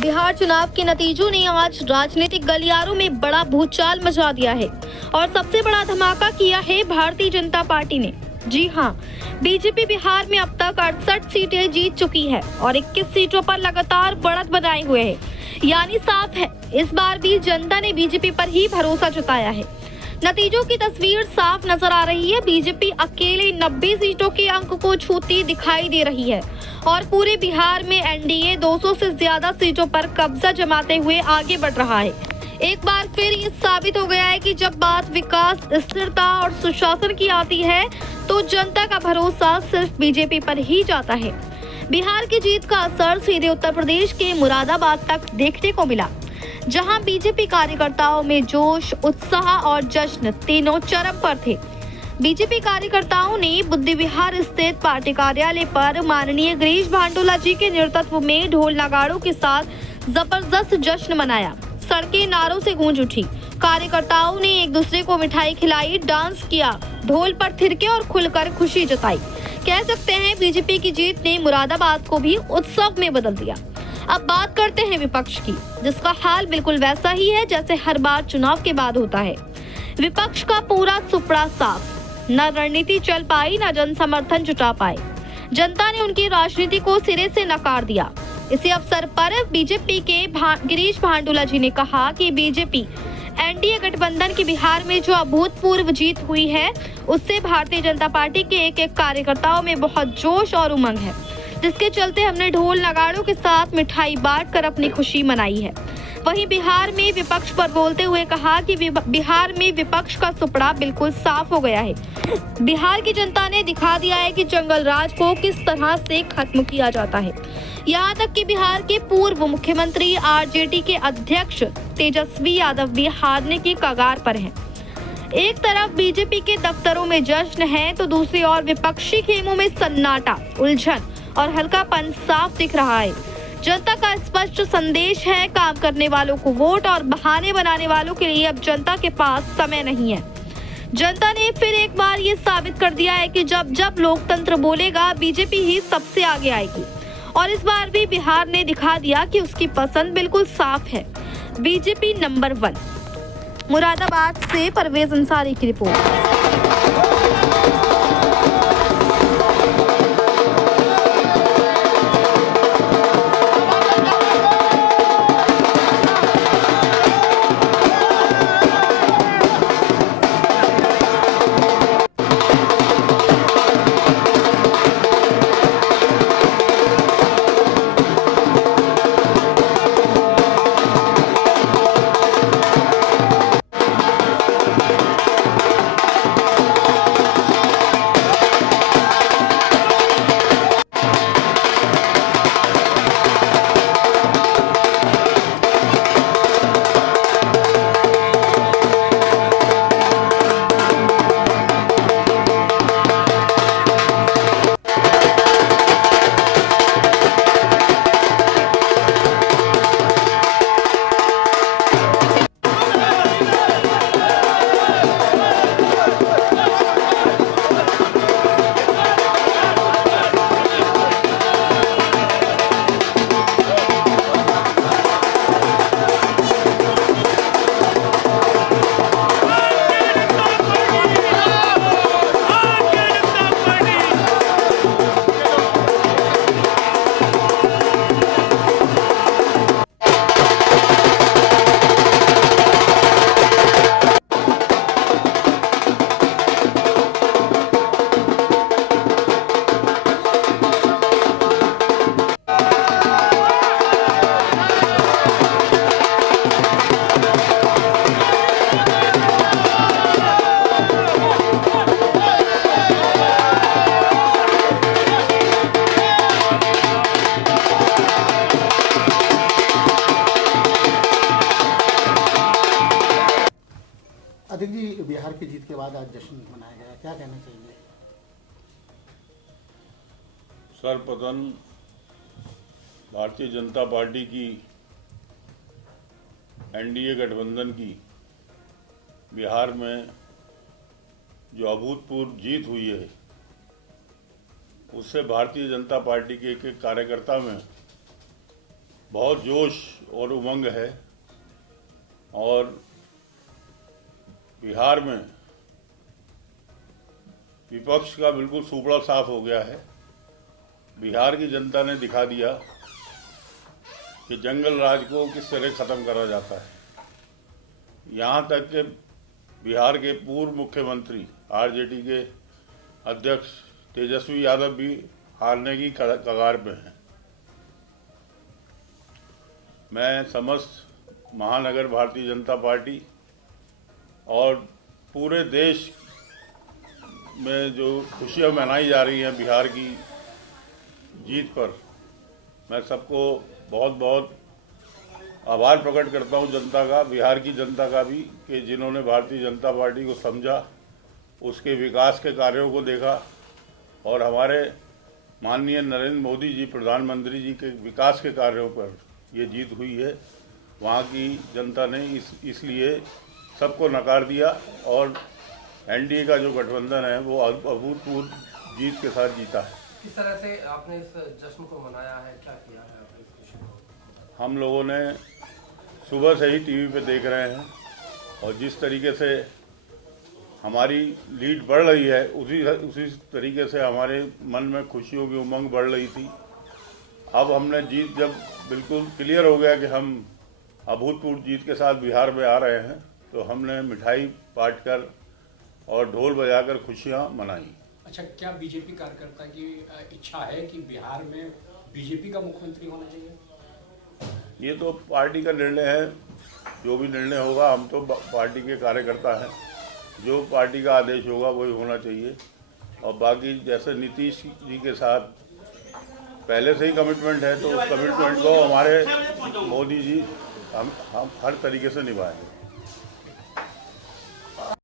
बिहार चुनाव के नतीजों ने आज राजनीतिक गलियारों में बड़ा भूचाल मचा दिया है और सबसे बड़ा धमाका किया है भारतीय जनता पार्टी ने। जी हां, बीजेपी बिहार में अब तक 68 सीटें जीत चुकी है और 21 सीटों पर लगातार बढ़त बनाए हुए है। यानी साफ है, इस बार भी जनता ने बीजेपी पर ही भरोसा जताया है। नतीजों की तस्वीर साफ नजर आ रही है। बीजेपी अकेले 90 सीटों के अंक को छूती दिखाई दे रही है और पूरे बिहार में एनडीए 200 से ज्यादा सीटों पर कब्जा जमाते हुए आगे बढ़ रहा है। एक बार फिर ये साबित हो गया है कि जब बात विकास, स्थिरता और सुशासन की आती है तो जनता का भरोसा सिर्फ बीजेपी पर ही जाता है। बिहार की जीत का असर सीधे उत्तर प्रदेश के मुरादाबाद तक देखने को मिला, जहां बीजेपी कार्यकर्ताओं में जोश, उत्साह और जश्न तीनों चरम पर थे। बीजेपी कार्यकर्ताओं ने बुद्धि विहार स्थित पार्टी कार्यालय पर माननीय गिरीश भांडुला जी के नेतृत्व में ढोल नगाड़ों के साथ जबरदस्त जश्न मनाया। सड़कें नारों से गूंज उठी। कार्यकर्ताओं ने एक दूसरे को मिठाई खिलाई, डांस किया, ढोल पर थिरके और खुलकर खुशी जताई। कह सकते हैं बीजेपी की जीत ने मुरादाबाद को भी उत्सव में बदल दिया। अब बात करते हैं विपक्ष की, जिसका हाल बिल्कुल वैसा ही है जैसे हर बार चुनाव के बाद होता है। विपक्ष का पूरा सुपड़ा साफ, न रणनीति चल पाई, न जन समर्थन जुटा पाए। जनता ने उनकी राजनीति को सिरे से नकार दिया। इसी अवसर पर बीजेपी के गिरीश भांडुला जी ने कहा कि बीजेपी एनडीए गठबंधन की बिहार में जो अभूतपूर्व जीत हुई है, उससे भारतीय जनता पार्टी के एक एक कार्यकर्ताओं में बहुत जोश और उमंग है, जिसके चलते हमने ढोल नगाड़ों के साथ मिठाई बांटकर अपनी खुशी मनाई है। वहीं बिहार में विपक्ष पर बोलते हुए कहा कि बिहार में विपक्ष का सुपड़ा बिल्कुल साफ हो गया है। बिहार की जनता ने दिखा दिया है कि जंगल राज को किस तरह से खत्म किया जाता है। यहाँ तक कि बिहार के पूर्व मुख्यमंत्री आरजेडी के अध्यक्ष तेजस्वी यादव भी हारने की कगार पर हैं। एक तरफ बीजेपी के दफ्तरों में जश्न है तो दूसरी ओर विपक्षी खेमों में सन्नाटा, उलझन और हल्कापन साफ दिख रहा है। जनता का स्पष्ट संदेश है, काम करने वालों को वोट और बहाने बनाने वालों के लिए अब जनता के पास समय नहीं है। जनता ने फिर एक बार ये साबित कर दिया है कि जब जब लोकतंत्र बोलेगा, बीजेपी ही सबसे आगे आएगी। और इस बार भी बिहार ने दिखा दिया कि उसकी पसंद बिल्कुल साफ है, बीजेपी नंबर 1। मुरादाबाद से परवेज अंसारी की रिपोर्ट। अधिक जी, बिहार की जीत के बाद आज जश्न मनाया गया, क्या कहना चाहिए? सर्वप्रथम भारतीय जनता पार्टी की एनडीए गठबंधन की बिहार में जो अभूतपूर्व जीत हुई है, उससे भारतीय जनता पार्टी के एक एक कार्यकर्ता में बहुत जोश और उमंग है और बिहार में विपक्ष का बिल्कुल सुपड़ा साफ हो गया है। बिहार की जनता ने दिखा दिया कि जंगल राज को किस तरह खत्म करा जाता है। यहाँ तक कि बिहार के पूर्व मुख्यमंत्री आरजेडी के अध्यक्ष तेजस्वी यादव भी हारने की कगार पे हैं। मैं समस्त महानगर भारतीय जनता पार्टी और पूरे देश में जो खुशियां मनाई जा रही हैं बिहार की जीत पर, मैं सबको बहुत बहुत आभार प्रकट करता हूं जनता का, बिहार की जनता का भी, कि जिन्होंने भारतीय जनता पार्टी को समझा, उसके विकास के कार्यों को देखा और हमारे माननीय नरेंद्र मोदी जी प्रधानमंत्री जी के विकास के कार्यों पर ये जीत हुई है। वहाँ की जनता ने इसलिए सबको नकार दिया और एनडीए का जो गठबंधन है वो अभूतपूर्व जीत के साथ जीता है। किस तरह से आपने इस जश्न को मनाया है, क्या किया है आपने इस खुशी को? हम लोगों ने सुबह से ही टीवी पे देख रहे हैं और जिस तरीके से हमारी लीड बढ़ रही है उसी तरीके से हमारे मन में खुशियों की उमंग बढ़ रही थी। अब हमने जीत जब बिल्कुल क्लियर हो गया कि हम अभूतपूर्व जीत के साथ बिहार में आ रहे हैं, तो हमने मिठाई बांटकर और ढोल बजाकर खुशियां मनाई। अच्छा, क्या बीजेपी कार्यकर्ता की इच्छा है कि बिहार में बीजेपी का मुख्यमंत्री होना चाहिए? ये तो पार्टी का निर्णय है, जो भी निर्णय होगा। हम तो पार्टी के कार्यकर्ता हैं, जो पार्टी का आदेश होगा वही होना चाहिए। और बाकी जैसे नीतीश जी के साथ पहले से ही कमिटमेंट है, तो उस कमिटमेंट को हमारे मोदी जी हम हर तरीके से निभाएंगे।